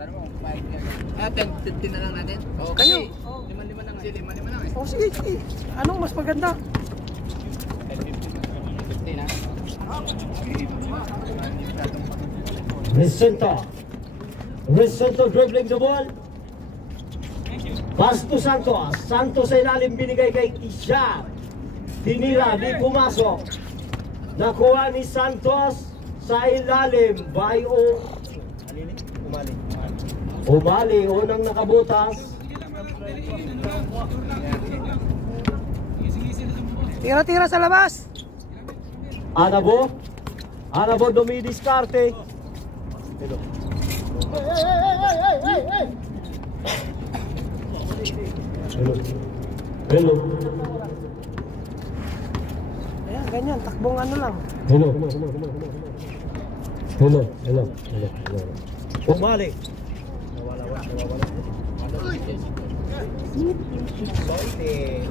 10 na lang natin. Kayo. 5 lang. Kasi 5 lang eh. Oh, sige, sige. Anong mas maganda? 50 na. Recinto dribbling the ball. Pass to Santos. Santos ay lalim binigay kay Isha. Tinira, di pumasok. Nakuha ni Santos sa ilalim by Umali, unang nakabutas. Tira-tira sa labas. Anabo dumidiskarte. Hello. Ayan, ganyan, takbong ano lang. Hello. Umali.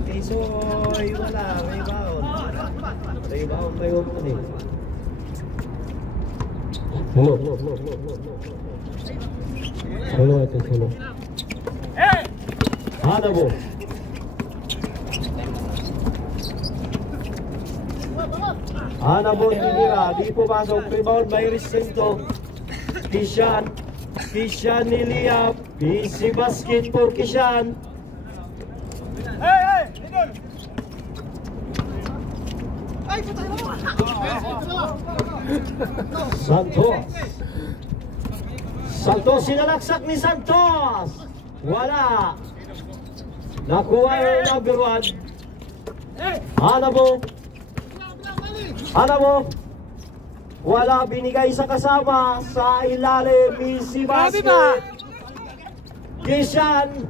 Tisoy, wala, rebound. Rebound pa din. Hello. Hanabo. Hanabo tinira, di pumasok, rebound by Recinto. Kishan niliap, busy basket for Kishan. Santos sinalaksak ni Santos. Wala. Nakuha yung number 1. Hanabo. Wala, binigay sa kasama sa ilalim. Easy basket. Kishan.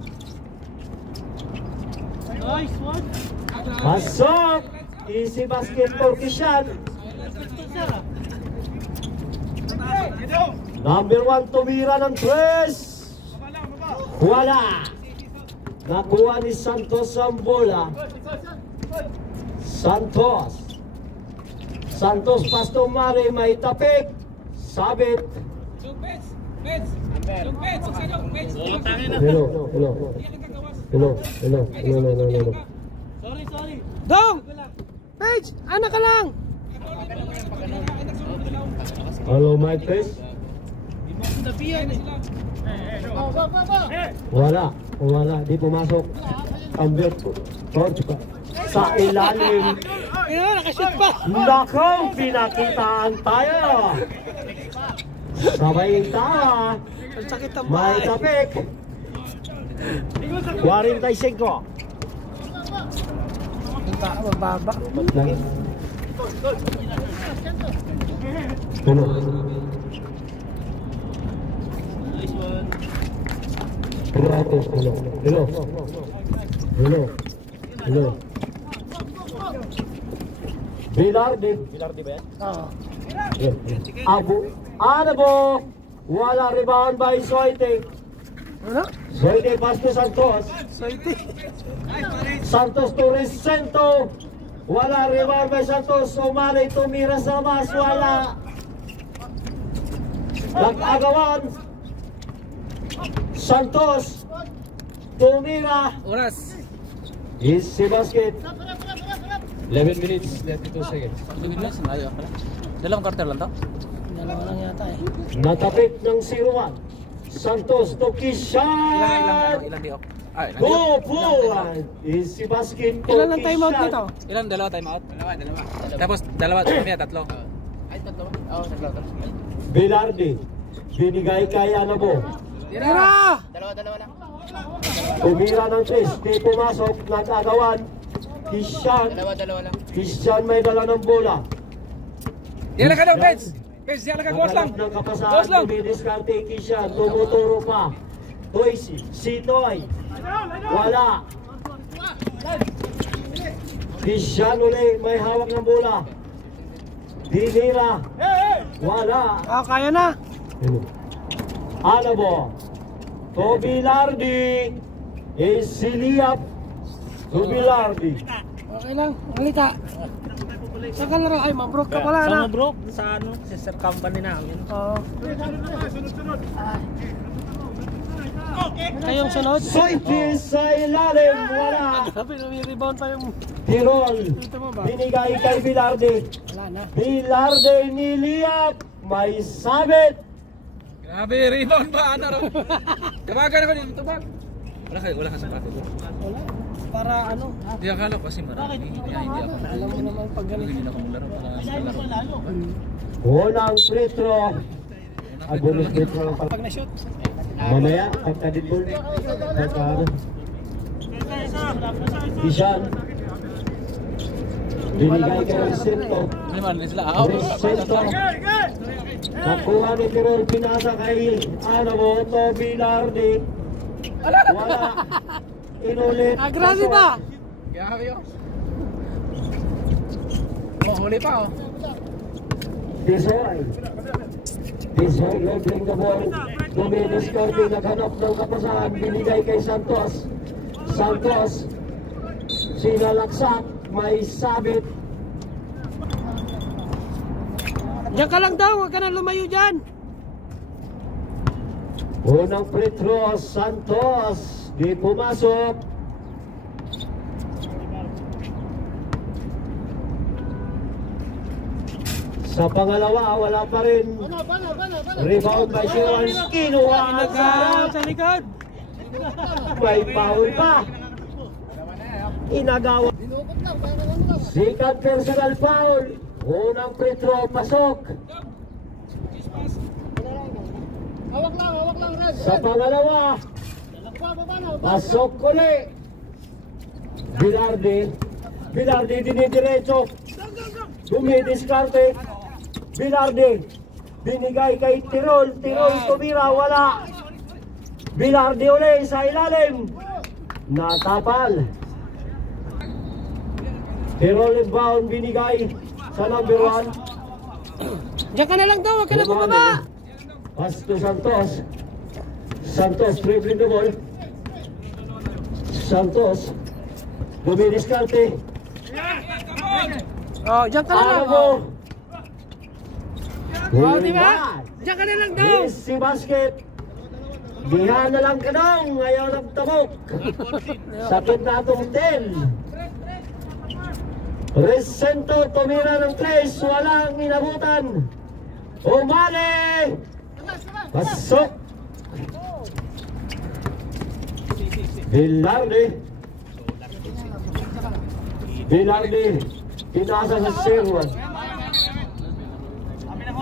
Nice one. Pasok. Easy basket for Kishan. Number 1 tumira ng 3. Wala. Nakuha ni Santos ang bola. Santos pass to Mari, may tapik. Sabit. Hello. Sorry. Dong! Page, anak ka lang! Hello, Mike Page. Wala, di pumasok. Ambert Torchka sa ilalim. Nakashoot pa. Nakaw, pinakitaan tayo. Sabay tawa. May tapik. 45. Mababa. Hello. Bilardi ba yan? Oo. Anabo. Wala, rebound by Soite. Ano? Soite pass to Santos. Santos to Recinto. Wala, rebound by Santos. Umali, tumira sa mas. Wala. Nag-agawan. Santos. Tumira. Oras. Easy basket. 11 minutes, 32 seconds. 11 minutes? Ayaw pala. Dalawang quarter lang to? Dalawa lang yata eh. Natapit ng 0-1. Santos to Kishan. Ilang di ok? Go forward. Easy basket to Ilan ang timeout nito? Ilan? Dalawa timeout? Dalawa. Tapos dalawa, tatlo. Ay, tatlo? Oo, tatlo. Bilardi. Binigay kay Anabo. Tira! Dalawa lang. Tumira ng 3. Di pumasok. Nag-agawan. Kishan. Dalawa lang. Kishan may dala ng bola. Yan lang ka daw, Peds! Peds, yan lang ka, gawas lang! Ng kapasahan. Gawas lang! Tumidiskarte Kishan. Tumuturo pa. Si Toy. Wala. Kishan uli. May hawak ng bola. Dinira. Wala. Kaya na. Anabo. Tobilardi. Isiliap. Tobilardi. Okay lang, malita. Saan ka laro? Ay, mabrok ka pala na. Sa mabrok, sa ano, sister company namin. Oo. Kayong sunod. Soitis sa ilalim, wala. Grabe, rebound pa yung Tirol, dito mo ba? binigay kay Bilarde. Wala na. Bilarde niliyap, may sabit. Grabe, rebound ba? Ano ro? Tabagan ako dito, tubag. Wala ka sapatos. Wala. Para ano? Hindi akala ko kasi marami. Hindi ako. Alam mo naman pag ganito. Hindi na ako maglaro. Laro. Unang free throw. Ay, bonus free throw. Pag na-shoot. Mamaya, pagka-dipol. Pagka-ano. Ishan. Binigay kay Resento. Ano man sila? Resento. Nakuha ni Tirol, pinasa kay Anamoto Bilarde. Wala. Inulit. Grabe ba? Grabe yun. Oh, huli pa oh. Tisoy. Tisoy, dribbling the ball. Dominis Corby, naghanap ng kapasahan. Binigay kay Santos. Santos. Sinalaksak. May sabit. Diyan ka lang daw, huwag ka na lumayo dyan. Unang free throw, Santos. Di pumasok. Sa pangalawa, wala pa rin. Rebound by Szymanski. Kinuha Sa likod. may foul pa. Inagawa. Second personal foul. Unang free throw, pasok. Sa pangalawa, pasok ulit. Bilarde dinidiretso. Dumidiskarte. Bilarde. Binigay kay Tirol. Tirol tumira. Wala. Bilarde ulit sa ilalim. Natapal. Tirol inbound. Binigay sa number 1. Diyan ka na lang daw, huwag ka na bumaba. Pass to Santos. Santos dribbling the ball. Santos. Dumidiskarte. Oh, diyan ka na lang. Arago. Oh, di ba? Diyan ka na lang daw. Yes, si basket. Diha na lang kanong. Ayaw nagtabok. Sakit na itong 10. Resento tumira ng 3. Walang inabutan. Umali. Pasok. Bilarde. Pinasa sa 0.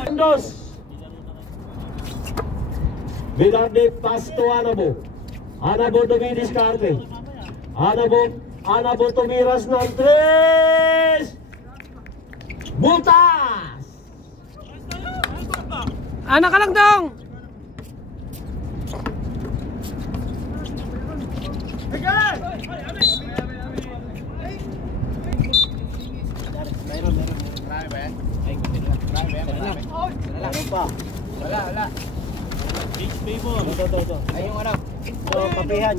Santos. Bilarde pass to Anabo. Anabo dumidiskarte. Anabo tumiras ng 3. Butas. Anak ka lang daw. Wala. Ito. Ayun ano. So, kapihan.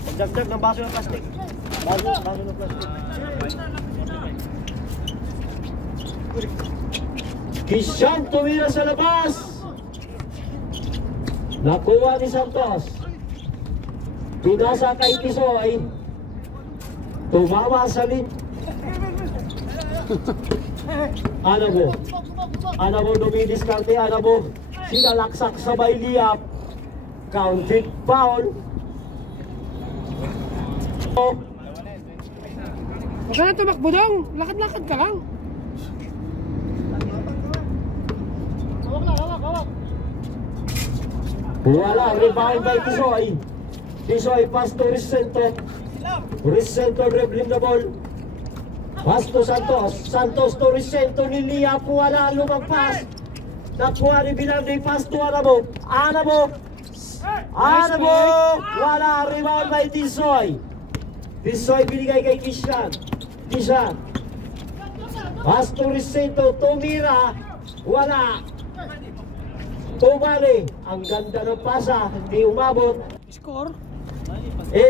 Pagdagdag ng baso ng plastic. Baso ng plastic. Kishan tumira sa labas. Nakuha ni Santos. Pinasa kay Tisoy. Tumama sa lin. Anabo dumidiskarte. Anabo sinalaksak sa bayliyap. Counted foul. Huwag ka na tumakbo daw. Lakad-lakad ka lang. Wala, rebound by Tisoy. Tisoy pass to Resento. Resento dribbling the ball. Pass to Santos. Santos to Resento. Niliyap. Wala, lumagpas. Nakuha ni Bilarde. Pass to Anabo. Wala, rebound by Tisoy. Tisoy binigay kay Kishan. Pass to Resento. Tumira. Wala. Umali. Ang ganda ng pasa. Hindi umabot. Score.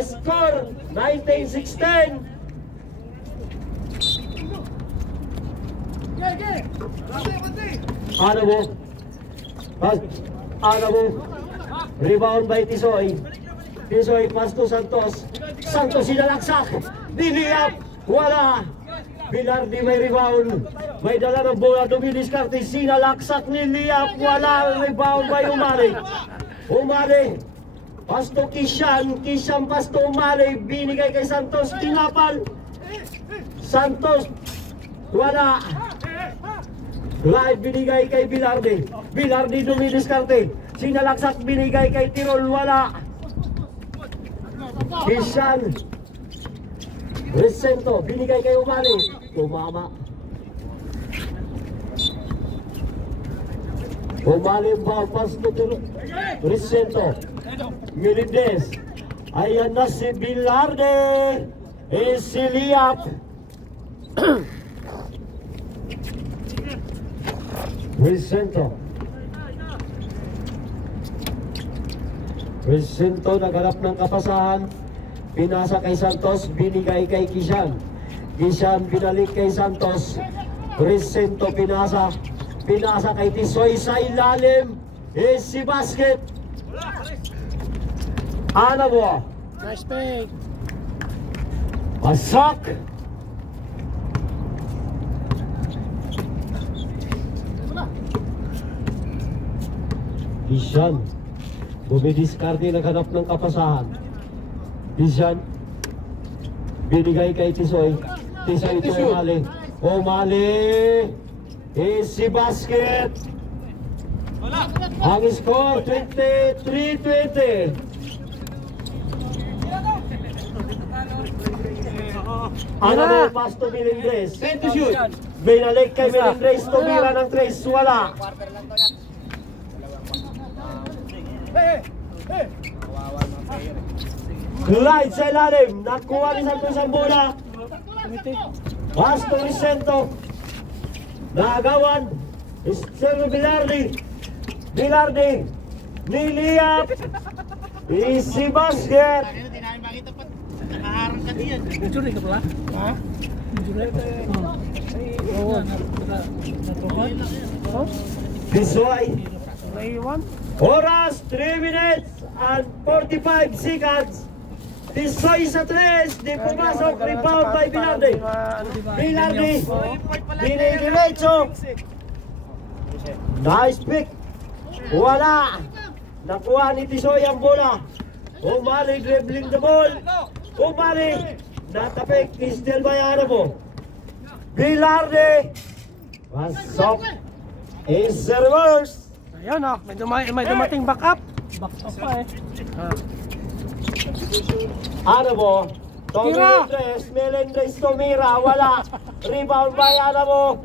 Score 19-16. Anabo. Rebound by Tisoy. Tisoy, pass to Santos. Santos sinalaksak. Niliyap. Wala. Bilardi may rebound. May dala ng bola. Dumidiskarte. Sinalaksak. Niliyap. Wala. Rebound by Umali. Umali. Pass to Kishan. Kishan pass to Umali. Binigay kay Santos. Tinapal. Santos. Wala. Live binigay kay Bilardi. Bilardi dumidiskarte. Sinalaksak binigay kay Tirol. Wala. Kishan. Resento binigay kay Umali. Tumama. Umali ba pass to Resento. Milides. Ayan na si Bilardi. Si Liap. Resento naghanap ng kapasahan. Pinasa kay Santos, binigay kay Kishan. Kishan binalik kay Santos. Resento pinasa kay Tisoy sa ilalim. Si basket. Anabo. Nice pick. Pasok. Kishan. Bumidiskarte naghanap ng kapasahan. Kishan. Binigay kay Tisoy. Tisoy ito Umali. Umali. Si basket. Ang score 23-20. Ano mo pass to Melendres? Binalik kay Melendres. Tumira ng 3. Wala. Glide sa ilalim. Nakuha ni Santos ang bola. Pass to Resento. Naagawan. Sergio Bilardi. Bilardi. Niliyap. Easy basket. Nakaharang ka diyan. Juri ka pala? Ha? Juri? Oo. Tisoy. Naiwan. Oras 3 minutes and 45 seconds. Tisoy sa 3. Di pumasok. Rebound by Bilardi. Bilardi. Dinidiretso. Nice pick. Wala. Nakuha ni Tisoy ang bola. Umali dribbling the ball. Umali. Natapik. Still by Anabo. Bilardi. Pasok. Is reverse. Ayun oh, may dumating backup. Backup pa eh. Anabo. Tommy Melendres. Melendres tumira. Wala. Rebound by Anabo.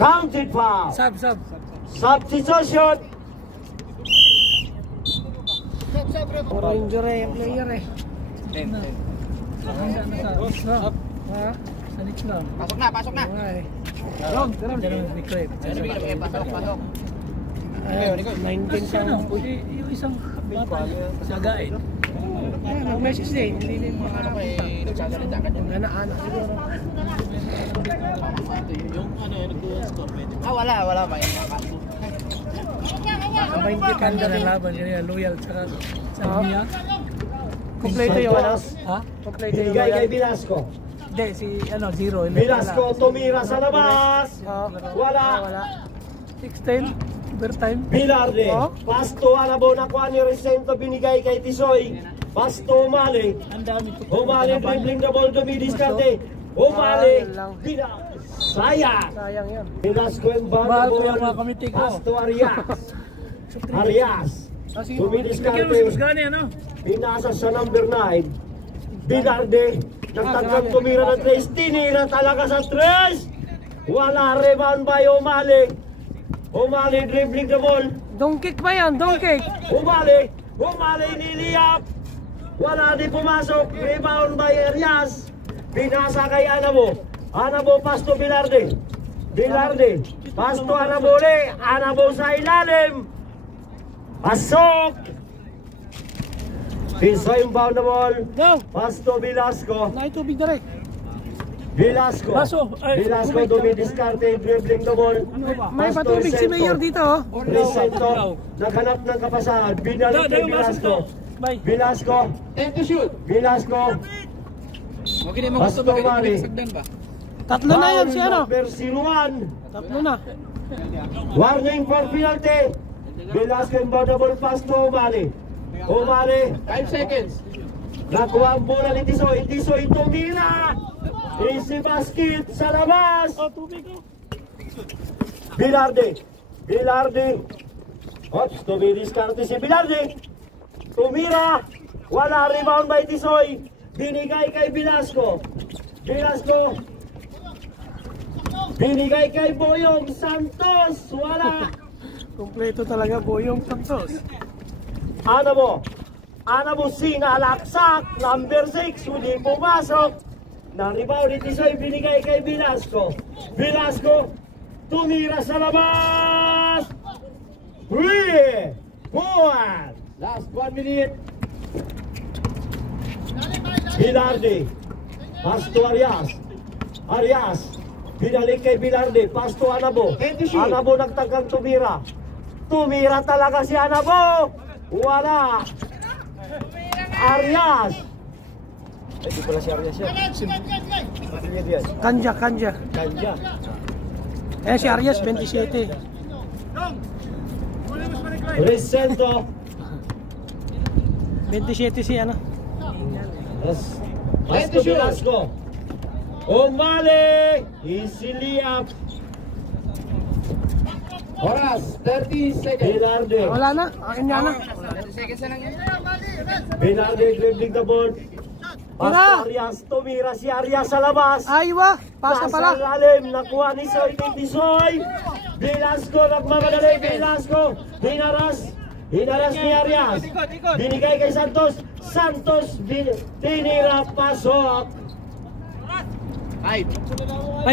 Counted foul. Sub. Substitution. Ranger yung player eh. Handa na sa up. Ha? Sa next round. Pasok na. Ay. Pasok. Ayun, 19 sa Yung isang bata sagain. Nag-message din. Hindi din mga anak. Nagsasalita ka dyan. Anak siguro. Yung ano yung nag-score pwede. Wala pa yung makaso. Sabay hindi kanda ng laban. Yan loyal tsaka sa niya. Kompleto yung ano? Ha? Kompleto yung Binigay kay Velasco. Hindi, si Zero. Velasco tumira sa labas. Wala. 16, overtime. Bilardi. Pass to Anabo. Nakuha ni Resento. Binigay kay Tisoy. Pass to Umali. Ang dami to. Umali dribbling the ball. Dumidiskarte. Umali. Sayang. Sayang yan. Velasco yung Mahal ball. ko yung mga committee ko. Pass to Arias. Arias. Dumidiskarte. Gani ano? Pinasa sa number 9. Bilardi. Nagtagkang tumira ng 3. Tinira talaga sa 3. Wala. Rebound by Umali. Umali dribbling the ball. Dong kick ba yan? Dong kick. Umali niliyap. Wala di pumasok. Rebound by Arias. Pinasa kay Anabo. Anabo pass to Bilardi. Bilardi. Pass to Anabo ulit. Anabo sa ilalim. Pasok. Piso yung bound the ball. Go. Pass to Velasco. Naitubig direct. Velasco. Velasco dumidiskarte, dribbling the ball. May patubig si Mayor dito, oh. Resento, naghanap ng kapasahan. Binalik kay Velasco. Velasco. Time to shoot. Velasco. Okay na mga gusto ba kayo Mari. sagdan ba? Tatlo na yan si ano. Number 01. Tatlo na. Warning for penalty. Velasco inbound the ball pass to Omari. Omari. 5 seconds. Nakuha ang bola ni Tisoy. Tisoy tumira. Easy basket sa labas. Bilarde. Bilarde. Ops, tumidiskarte si Bilarde. Tumira. Wala, rebound by Tisoy. Binigay kay Velasco. Velasco. Binigay kay Boyong Santos. Wala. Kompleto talaga Boyong Santos. Anamo sinalaksak. Number 6. Hindi pumasok. Na-rebound ni Tisoy. Binigay kay Velasco. Velasco. Tumira sa labas. 3, 4. Last 1 minute. Bilarde. Pass to Arias. Arias. Binalik kay Bilarde. Pass to Anabo. Anabo nagtagang tumira. Tumira talaga si Anabo. Wala. Arias. Ay, di pala si Arias yun. Kanja. Kanya. Si Arias, 27. Resento. 27 si ano. Pass to Velasco. Omale. Easy layup. Oras, 30 seconds. Bilarde. Wala na. Akin niya na. 30 seconds na lang yan. Bilarde dribbling the ball. Pass to Arias. Tumira si Arias sa labas. Aywa. Pasa Nasa pala. lalim. Nakuha ni Soy. Tisoy. Velasco. Nagmamadali. Velasco. Hinaras ni Arias. Binigay kay Santos. Santos. Tinira. Pasok. 5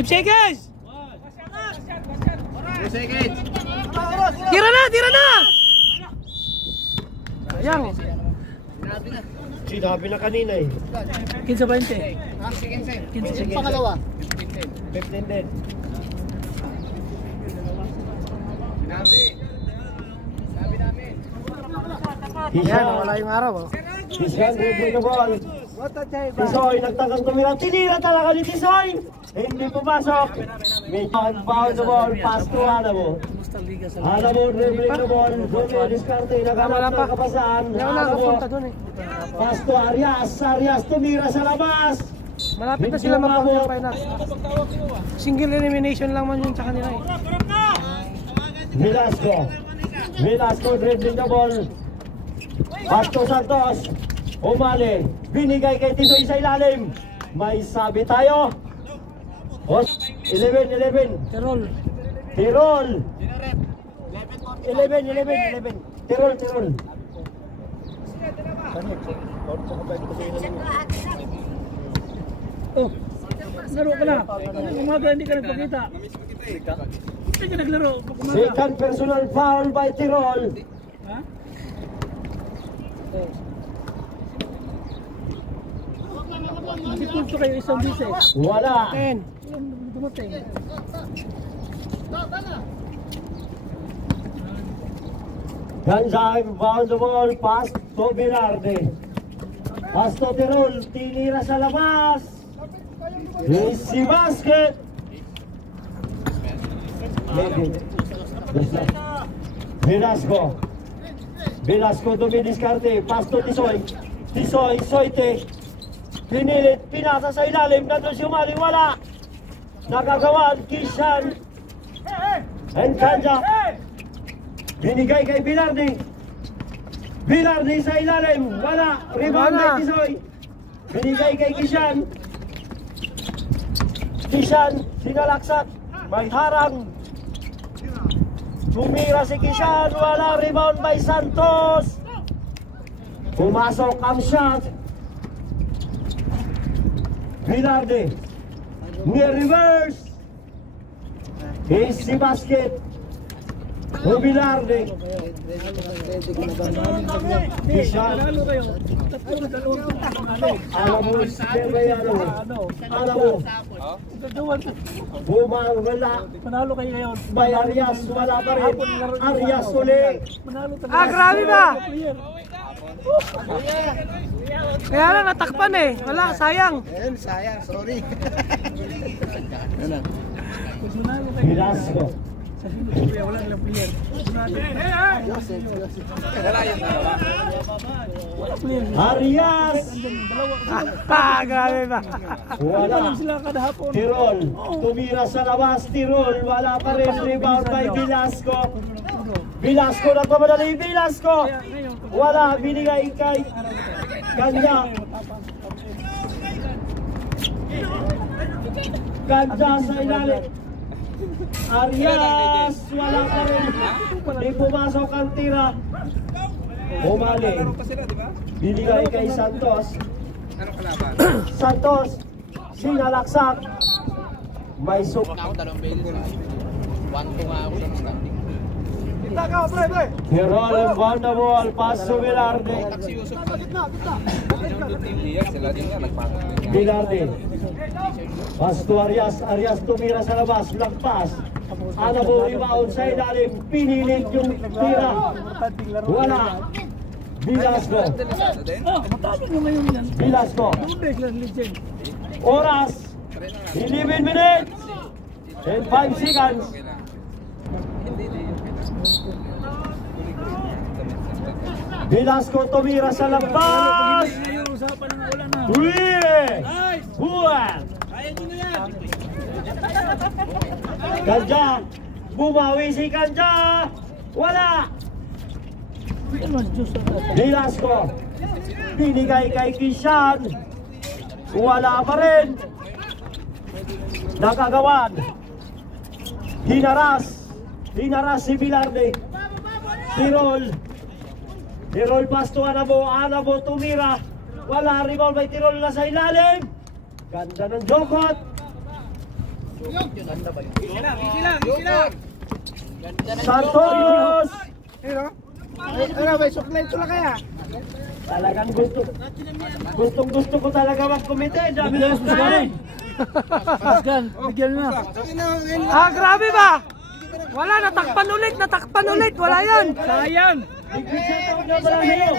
seconds. 2 seconds. Tira na. Sayang. Sinabi na kanina eh. 15-20. Seconds. Pangalawa. 15 din. Sabi namin. Yan, wala yung araw, oh. Tisoy dribbling the ball. Tisoy nagtagang tumira. Tinira talaga ni Tisoy. Hindi pumasok. Foul the ball. Pass to Anabo. Anabo dribbling the ball. Doon diskarte. Naghanap ng kapasahan. Wala na, Anabo. kapunta dun eh. Pass to Arias. Arias tumira sa labas. Malapit na sila mag-quarter finals. Single elimination lang man yun sa kanila eh. Velasco dribbling the ball. Pass to Santos. Umali. Binigay kay Tisoy sa ilalim. May sabi tayo. 11. Terol. Tirol. 11. Tirol. Oh, laro ka na. Umaga hindi ka nagpakita. Hindi ka naglaro. Second personal foul by Tirol. Sipunto kayo isang bises. Wala. 10. Dumating. Ganzai foul the ball. Pass to Bilarde. Pass to Tirol. Tinira sa labas. Easy basket. Velasco dumidiskarte. Pass to Tisoy. Soite. Pinilit, pinasa sa ilalim. Nandun si Umali, wala. Nakagawan, Kishan. And Kanja. Binigay kay Bilarde. Bilarde sa ilalim. Wala. Rebound kay Tisoy. Binigay kay Kishan. Kishan, sinalaksak. May harang. Tumira si Kishan. Wala. Rebound by Santos. Pumasok ang shot. Bilarde. Near reverse. Easy basket. Jubilarde. Kishan. Panalo kayo. Dalawang panalo. Alamo Espebrayano. Alamo. Bumang wala. Panalo kayo ngayon. May Arias, wala pa rin. Arias ulit. Panalo talaga. Ah, grabe ba? Kaya lang natakpan eh. Wala, sayang. Ayun, sayang. Sorry. Velasco. Wala nilang player. Arias. Ah, grabe ba? Wala. Sila kada hapon. Tirol. Tumira sa labas. Tirol. Wala pa rin. Rebound by Velasco. Velasco nagmamadali. Velasco. Wala. Binigay kay Ganda. Ganda sa ilalim. Arias. Wala pa rin. Di pumasok ang tira. Bumali. Binigay kay Santos. Santos. Sinalaksak. May suk. Dalawang beses. 1-2 nga ako sa standing. Herol and Wonderwall. Pass to Velarde. Velarde. Pass to Arias. Arias tumira sa labas. Lagpas. Ano po rebound sa ilalim. Pinilit yung tira. Wala. Velasco. Matalo nyo ngayon yan. Velasco. Legend. Oras. 11 minutes. And 5 seconds. Velasco tumira sa labas. Usapan na wala na. Buwan. Ganja. Bumawi si Ganja. Wala. Velasco. Binigay kay Kishan. Wala pa rin. Nakagawan. Hinaras. Hinaras si Velarde. Tirol. Tirol pass to Anabo. Anabo tumira. Wala. Rebound by Tirol na sa ilalim. Ganda ng jokot. Santos. Ano ba? Supplement na kaya? Talagang gusto ko talaga mag-komite. Dami na gusto. Pascal, bigyan na. Ah, grabe ba? Wala, natakpan ulit. Wala yan. Sayang. Big shoutout na pala sa'yo.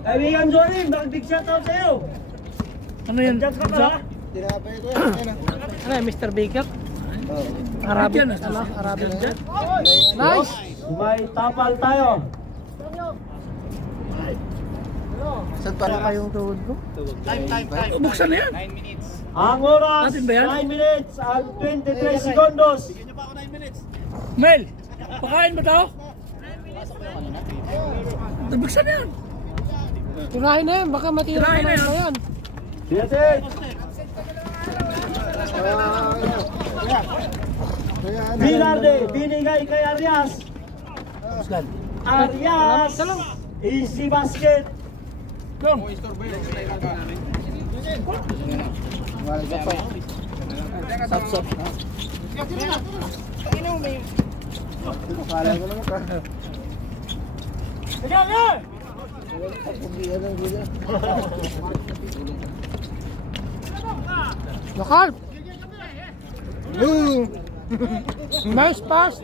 Kaibigan Jorin, big shoutout sa'yo. Ano yan? Diyan ka pala. Tinapay ko yan. Ano yan, Mr. Baker? Arabic. Arabic dyan. Nice. May tapal tayo. Saan pa Wala kayong tuhod ko. Time. Buksan na yan. Ang oras, Atin ba yan? 9 minutes at 23 secondos. Mel, pakain ba tao? Buksan na yan. Tirahin na yan, baka matira Tirahin na na yan. yan. Siete. Velarde, binigay kay Arias. Arias, easy basket. Sap. Lokal. Nice pass.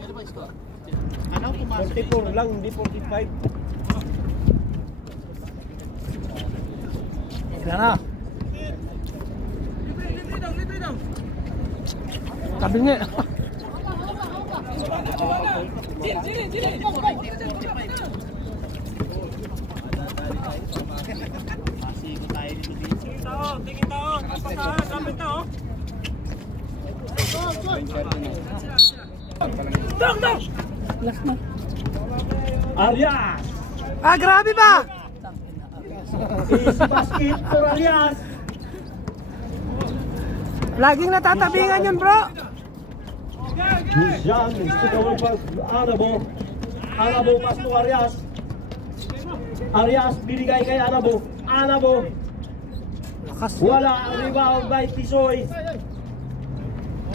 44 lang, hindi 45. Yan na. Sabi niya. Last na. Arias, Ah, grabe ba? easy basket for Arias. Laging natatabingan yun, bro. Yan, sigawin pa Anabo. Anabo pass to Arias. Arias binigay kay Anabo. Anabo. Lakas. Wala ang rebound by Tisoy.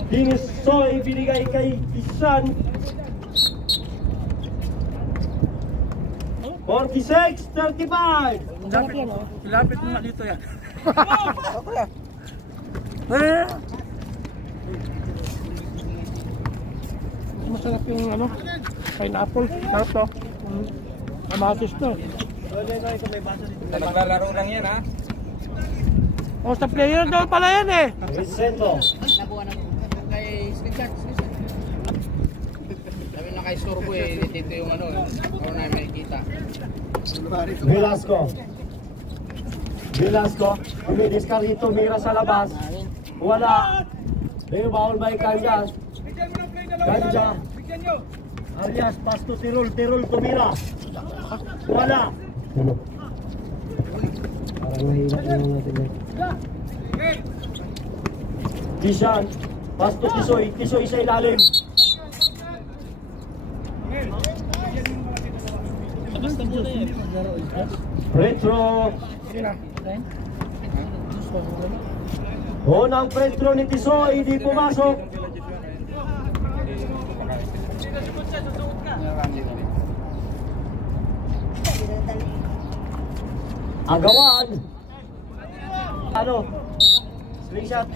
Dinisoy binigay kay Isan. 46-35. Lapit, lapit mo nga dito yan. Masarap yung ano, pineapple. Sarap to. Kamatis to. Naglalaro lang yan ha. Oh, sa player daw pala yan eh. Vicento. Nabuhan ng kay screenshot. Sabi lang kay Sorbo eh, dito yung ano, ako na may kita. Velasco. Velasco. Dumidiscard ito, mira sa labas. Wala. Rebound by Kanja. Kanja. Arias, pass to Tirol. Tirol tumira. Wala. Parang mahirap na natin yan. Tishan. Pass to Tisoy. Tisoy sa ilalim. Retro. Unang retro ni Tisoy, di pumasok. Agawan. Ano? Screenshot.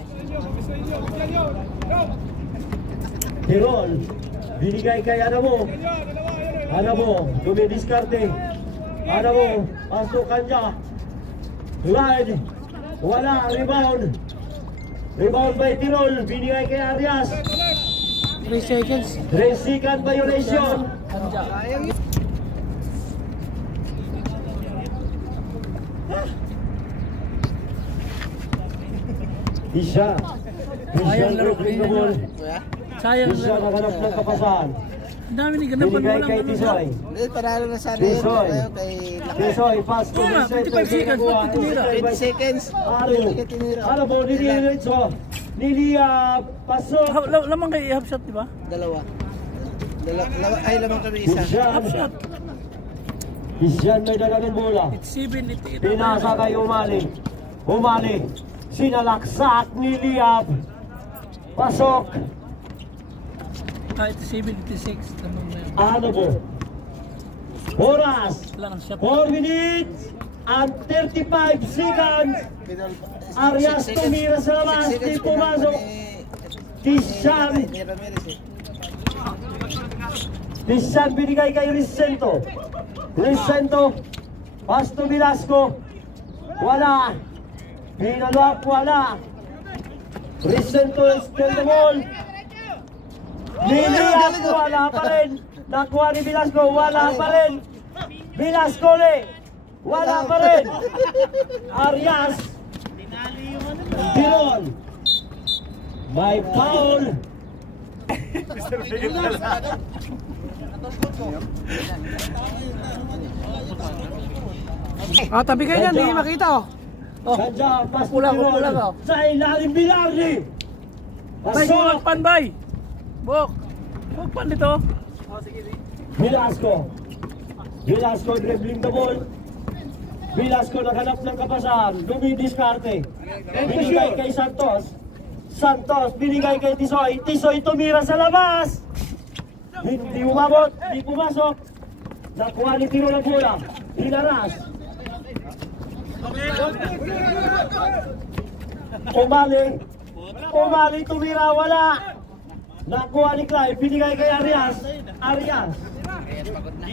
Tirol. Binigay kay Anamo. Anamo, dumidiskarte. Anamo, pasok Kanja. Glide. Wala, rebound. Rebound by Tirol. Binigay kay Arias. 3 seconds. 3 second violation. Isya. Isya dribbling the ball. Sayang Isya naganap ng kapasahan. Ang dami ni ganapan Binigay walang kay ano. Tisoy. Hindi, panalo na sana yun. Tisoy. Tayo kay Laki. Tisoy, pass to Wala, Vicente. 25 seconds, ba't tinira? 20 seconds. Ano? Hindi ka tinira. Ano po, niliritso. Pasok. Lamang kay half shot, di ba? Dalawa. Ay, lamang kami isa. Isyan. Half shot. Isyan may dala ng bola. It's 7, Pinasa kay Umali. Umali. Sinalaksak ni Liab. Pasok. It's 76. Tanong na yun. Ano po? Oras. Wala ng shot. 4 minutes and 35 seconds. Arias tumira sa labas. Di pumasok. Tishan. Tishan binigay kay Risento. Risento. Pass to Velasco. Wala. Pinalwak, wala. Risento is still the ball. Niliap, wala pa rin. Nakuha ni Velasco, wala pa rin. Velasco le. Wala pa rin. Arias. Tirol. May foul. Ah, tabi kayo yan, hindi makita oh. Kanja, pas to Kulang, Tirol. kulang, oh. Sa ilalim Bilardi. Bay, Pasok. pan, bay. Bok. Bok pan dito. Velasco. Velasco dribbling the ball. Velasco naghanap ng kapasahan. Dumidiskarte. Binigay kay Santos. Santos binigay kay Tisoy. Tisoy tumira sa labas. Hindi umabot. Hindi pumasok. Nakuha ni Tiro ng bola. Hinaras. Umali. Umali tumira. Wala. Nakuha ni Clive. Binigay kay Arias. Arias.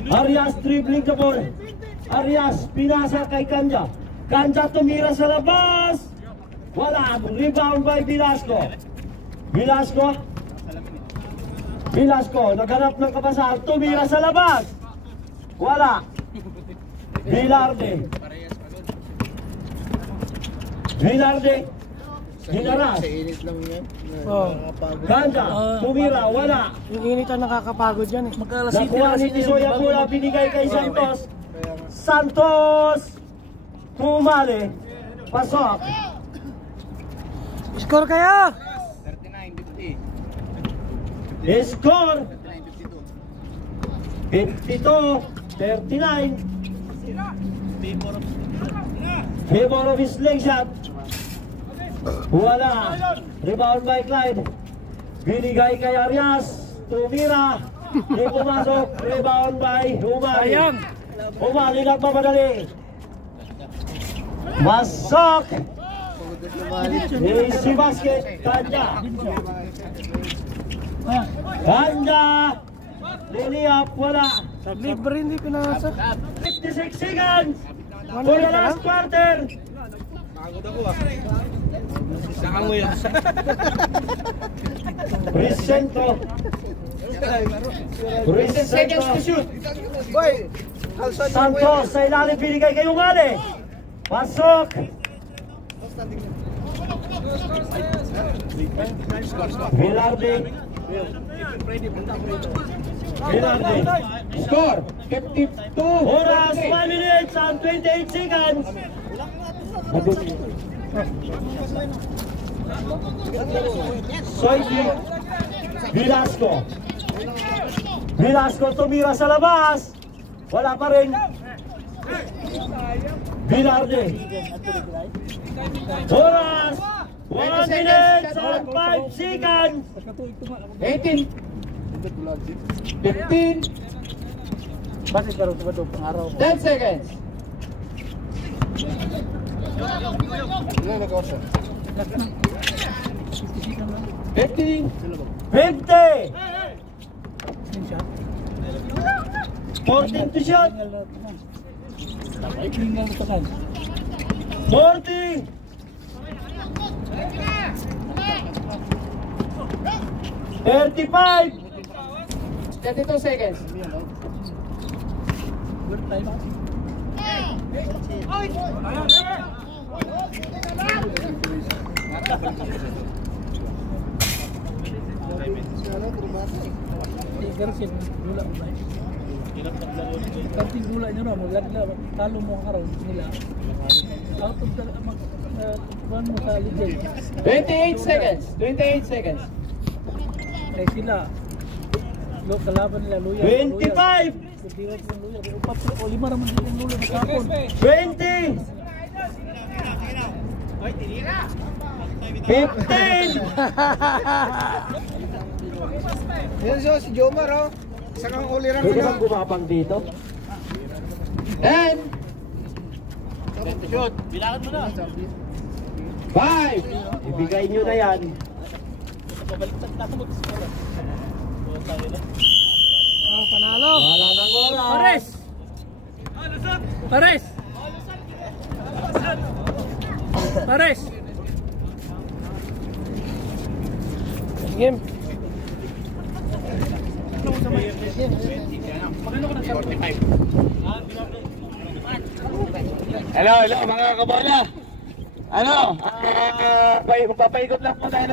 Arias dribbling the ball. Arias pinasa kay Kanja. Kanja tumira sa labas. Wala. Rebound by Velasco. Velasco. Velasco naghanap ng kapasahan. Tumira sa labas. Wala. Bilarde. Bilarde. Hinaras. Sa init lang yan. Oh. Kanja. Tumira. Wala. Yung init ang nakakapagod yan eh. Magkalas City Nakuha kasi ni Tisoy ang bola, binigay kay Santos. Santos! Tumali. Pasok. Score kayo! 39-50. Score. 52-39. Favor of his leg shot. Wala. Rebound by Clyde. Binigay kay Arias. Tumira. Di pumasok. Rebound by Umali. Sayang. Umali nagmamadali. Masok. Easy basket. Kanya. Kanya. Liliap, wala. Libre hindi pinasa. 56 seconds. For the last quarter. Resento. Santos, sa ilalim binigay kayong ali. Pasok. Velarde. Score 52. Oras 1 minutes and 28 seconds. Soyki. Velasco tumira sa labas. Wala pa rin. Velarde. Oras 1 minute and 5 seconds. 18. 15. Bakit karoon sa bato pang araw? 10 seconds. 15. 50. 14 to shot. 40. 35. 32 seconds. Gula mo ba? Kanting gula nyo na, maganda, talo mo ang araw nila. Out of the, one mo sa legend. 28 seconds. 28 seconds. Eh sila, kalaban nila, luya. 25. Luya. O lima naman din yung luya maghapon. 20. 15. Yan si Jomar, oh. Isa kang ulirang Pwede bang gumapang dito? 10. Shoot, bilangan mo na. 5. Ibigay nyo na yan. Panalo! Wala nang oras. Pares! Pares! Pares! Game. Hello mga kabola. Magpapaikot lang po tayo.